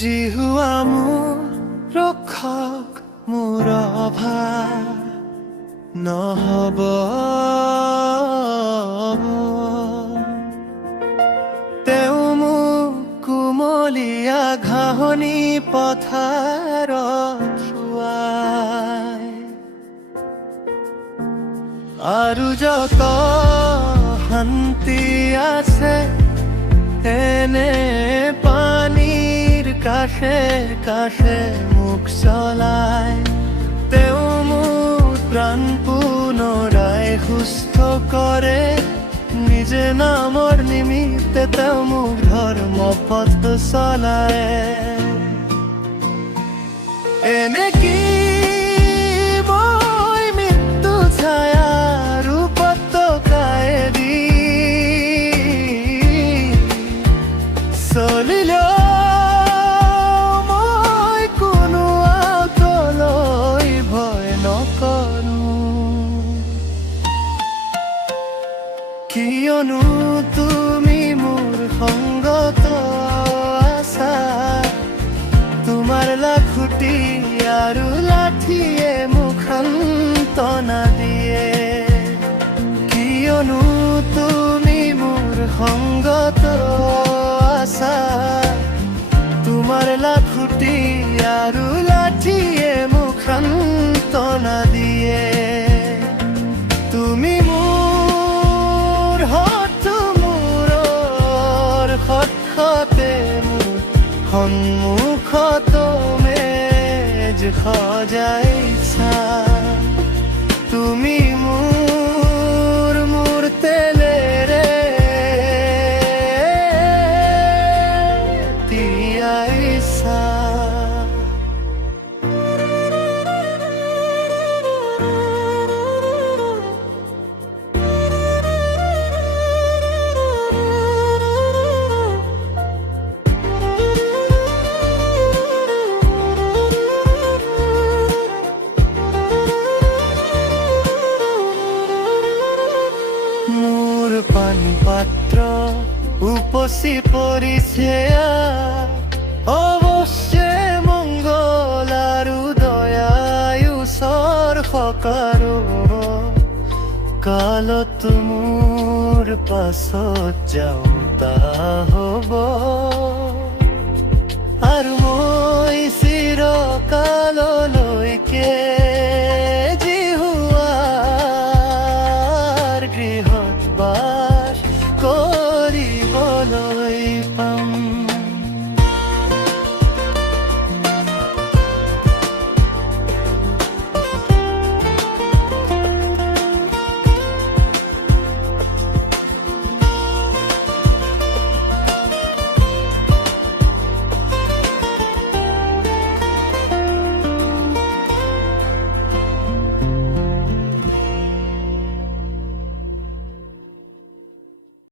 জিহুৱা মোৰ ৰক্ষক মোৰ অভাৱ নহ'ব। তেওঁ মোক কুমলীয়া ঘাঁহনি পথাৰত শুৱাই, আৰু যত শান্তি আছে এনে পানীৰ কাষে কাষে মোক চলাই। তেওঁ মোক প্ৰাণ পুনৰাই সুস্থ কৰে, নিজে নামৰ নিমিত্তে তেওঁ মোক ধৰ্ম পথ চলায়। এনেকি মই মৃত্যু ছায়া ৰূপতকায়েদি চলিলেও মই কোনো আতলৈ ভয় নকৰোঁ, কিয়নো তুমি মোৰ সংগত আছা। তোমাৰ লাখুটি আৰু লাঠিয়ে মোক সান্তনা দিয়ে, কিয়নো তুমি মোৰ সংগত আছা। তোমাৰ লাখুটি আৰু লাঠিয়ে মোক সান্তনা দিয়ে। তুমি মোৰ মূৰৰ খটখটে মোৰ সন্মুখত মেজ সজাইছা। তুমি মোৰ তেলেৰে তিয়াইছা। মোৰ পানপাত্ৰ উপচি পৰিছে, অৱশ্যে মংগল আৰু দয়াই ওচৰ সকাৰো। কালত মোৰ পাছত যাওঁতা হ'ব, আৰু মই চিৰকাললৈ